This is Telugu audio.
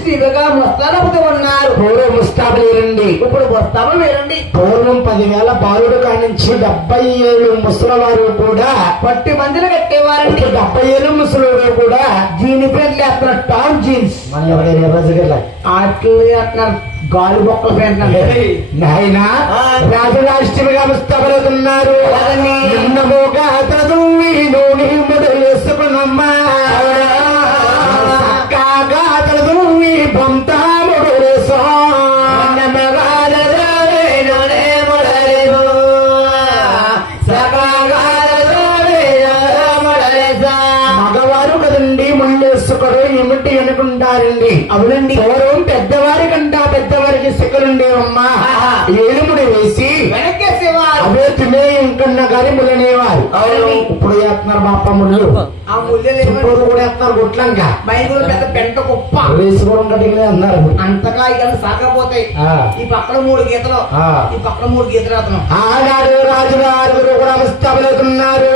స్టీవ్గా ముస్తాబుతూ ఉన్నారు. పూర్వం ముస్తాబు లేరండి, ఇప్పుడు ముస్తాబు వేరండి. పూర్వం 10,000 బాలుడు కానించి 70,000 ముసలివారు కూడా పట్టి మందిని కట్టేవారండి. 70,000 ముసలివారు కూడా దీని పేర్లు వేస్తున్న టాప్ జీన్స్ మన ఎవరైనా ఆటలు వేస్తున్నారు, గాలి బొక్కలు పెంటున్నారు. నాయన రాజు రాష్ట్రముగా ముస్తాబులుతున్నారు. నిన్నమోగా తదువి నూనె మొదలు వేసుకున్నమ్మా చక్కగా తదువి బొంతాముడు వేసో మగవారు కదండి ముళ్ళేసుకోడు ఏమిటి అనుకుంటారండి. అవునండి, పూర్వం పెద్దవారి కంటా పెద్దవారికి సిక్కులుండేవమ్మా. ఏలుముడి వేసి వెనకేసేవారు. అవే తినే ఇంకన్నా గారి ముళ్ళనేవారు. ఇప్పుడు వేస్తున్నారు బాప ముళ్ళు, ఆ ముళ్ళలు ఇప్పుడు కూడా వేస్తున్నారు గుట్లంగా బైబుల్ పెద్ద పెంట కుప్ప వేసుకోవడం అన్నారు. అంతగా ఇక సాగపోతాయి. ఈ పక్కన 3 గీతలు, ఈ పక్కన 3 గీతలు అతను. ఆనాడు రాజుగారు కూడా ముస్తాబులుతున్నారు.